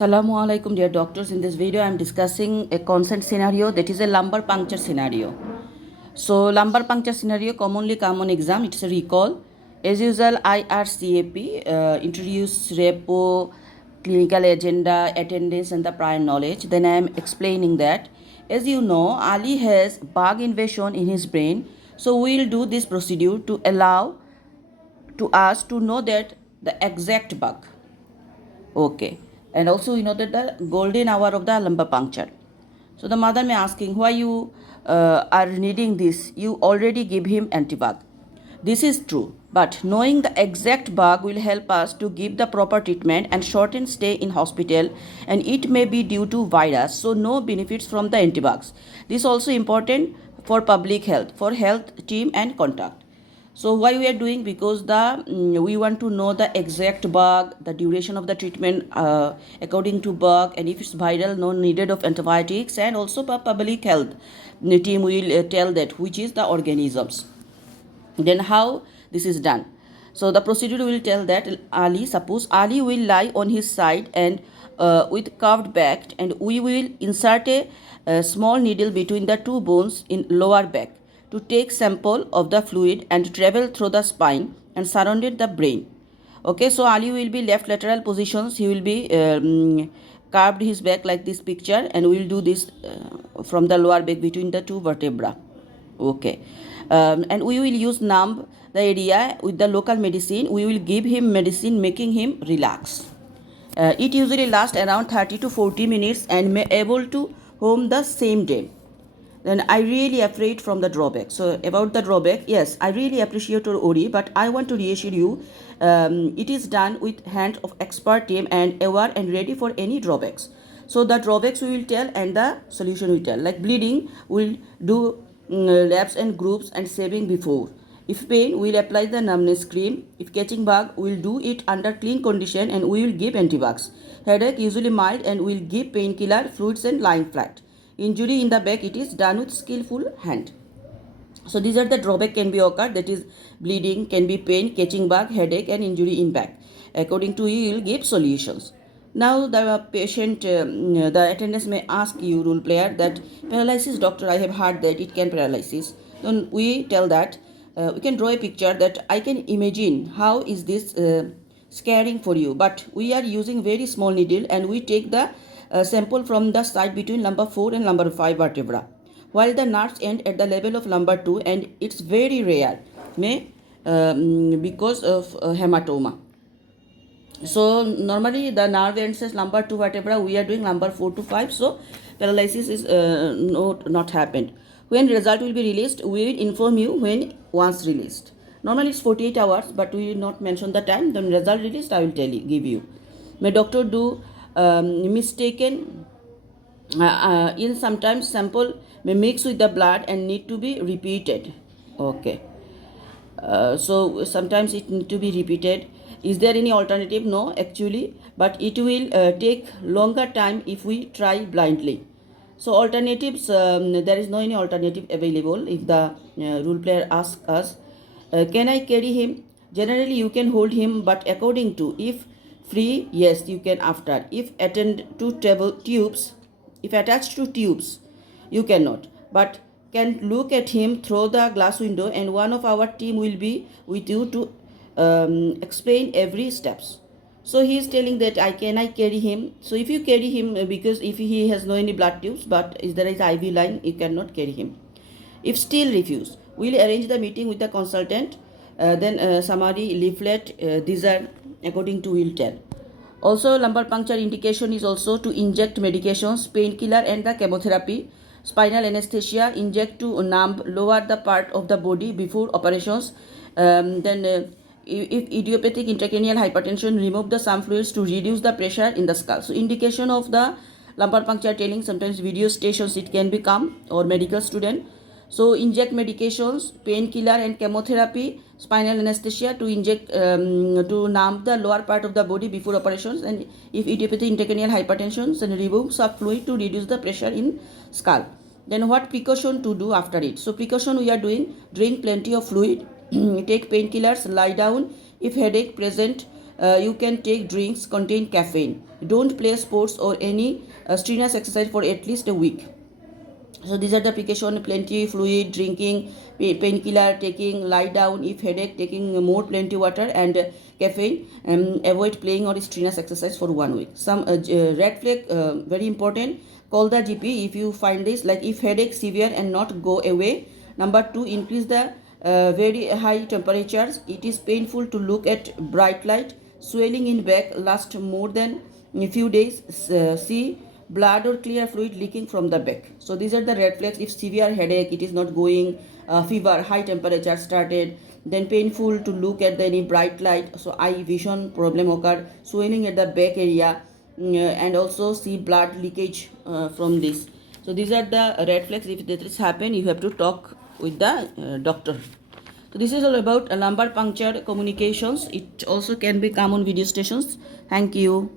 Assalamu alaikum dear doctors. In this video I am discussing a consent scenario, that is a lumbar puncture scenario. So lumbar puncture scenario commonly come on exam. It's a recall. As usual, IRCAP introduce repo, clinical agenda, attendance and the prior knowledge. Then I am explaining that. As you know, Ali has bug invasion in his brain. So we will do this procedure to allow to us to know that the exact bug. Okay. And also we know that the golden hour of the lumbar puncture. So the mother may asking why you are needing this. You already give him antibug. This is true, but knowing the exact bug will help us to give the proper treatment and shorten stay in hospital, and it may be due to virus, so no benefits from the antibugs. This also important for public health, for health team and contact. So why we are doing, because we want to know the exact bug, the duration of the treatment according to bug, and if it's viral, no needed of antibiotics, and also public health the team will tell that which is the organisms. Then how this is done. So the procedure will tell that suppose Ali will lie on his side and with curved back, and we will insert a small needle between the two bones in lower back to take sample of the fluid and travel through the spine and surrounded the brain. Okay, so Ali will be left lateral positions. He will be curved his back like this picture, and we will do this from the lower back between the two vertebra. Okay. And we will use numb the area with the local medicine. We will give him medicine making him relax. It usually lasts around 30 to 40 minutes and may able to home the same day. Then I really afraid from the drawback. So about the drawback, yes, I really appreciate your Ori, but I want to reassure you, it is done with hand of expert team and aware and ready for any drawbacks. So the drawbacks we will tell and the solution we tell. Like bleeding, we'll do labs and groups and saving before. If pain, we'll apply the numbness cream. If catching bug, we'll do it under clean condition and we will give antibugs. Headache usually mild and we'll give painkiller, fluids and lying flat. Injury in the back, it is done with skillful hand. So these are the drawback can be occurred, that is bleeding, can be pain, catching bug, headache and injury in back. According to you will give solutions. Now the patient, the attendants may ask you, role player, that paralysis doctor, I have heard that it can paralysis. Then we tell that we can draw a picture that I can imagine how is this scaring for you, but we are using very small needle and we take the sample from the side between lumbar 4 and lumbar 5 vertebra, while the nerves end at the level of lumbar 2, and it's very rare because of hematoma. So normally the nerve ends as lumbar 2 vertebra, we are doing lumbar 4 to 5, so paralysis is not happened. When result will be released, we will inform you when once released. Normally it's 48 hours, but we will not mention the time. Then result released, I will give you. May doctor do mistaken in sometimes sample may mix with the blood and need to be repeated. Okay. So sometimes it need to be repeated. Is there any alternative? No, actually, but it will take longer time if we try blindly. So alternatives, there is no any alternative available. If the role player asks us, can I carry him? Generally, you can hold him, but according to, if free, yes, you can after. If attend to tubes, if attached to tubes, you cannot. But can look at him through the glass window, and one of our team will be with you to explain every steps. So he is telling that I carry him. So if you carry him, because if he has no any blood tubes, but if there is IV line, you cannot carry him. If still refuse, we'll arrange the meeting with the consultant. Then summary leaflet. These are according to will tell. Also, lumbar puncture indication is also to inject medications, painkiller and the chemotherapy. Spinal anesthesia, inject to numb lower the part of the body before operations. If idiopathic intracranial hypertension, remove the some fluids to reduce the pressure in the skull. So indication of the lumbar puncture telling, sometimes video stations it can become, or medical student. So inject medications, painkiller and chemotherapy, spinal anesthesia to inject to numb the lower part of the body before operations, and if idiopathic intracranial hypertension, then remove some fluid to reduce the pressure in skull. Then what precaution to do after it? So precaution we are doing, drink plenty of fluid, take painkillers, lie down. If headache present, you can take drinks contain caffeine. Don't play sports or any strenuous exercise for at least a week. So these are the precaution: plenty fluid, drinking, painkiller taking, lie down if headache, taking more plenty water and caffeine, avoid playing or strenuous exercise for 1 week. Some red flag, very important: call the GP if you find this, like if headache severe and not go away. Number 2, increase the very high temperatures. It is painful to look at bright light. Swelling in back last more than a few days. See blood or clear fluid leaking from the back. So these are the red flags. If severe headache, it is not going, fever, high temperature started, then painful to look at any bright light, so eye vision problem occurred, swelling at the back area, and also see blood leakage from this. So these are the red flags. If this happen, you have to talk with the doctor. So this is all about lumbar puncture communications. It also can be come on video stations. Thank you.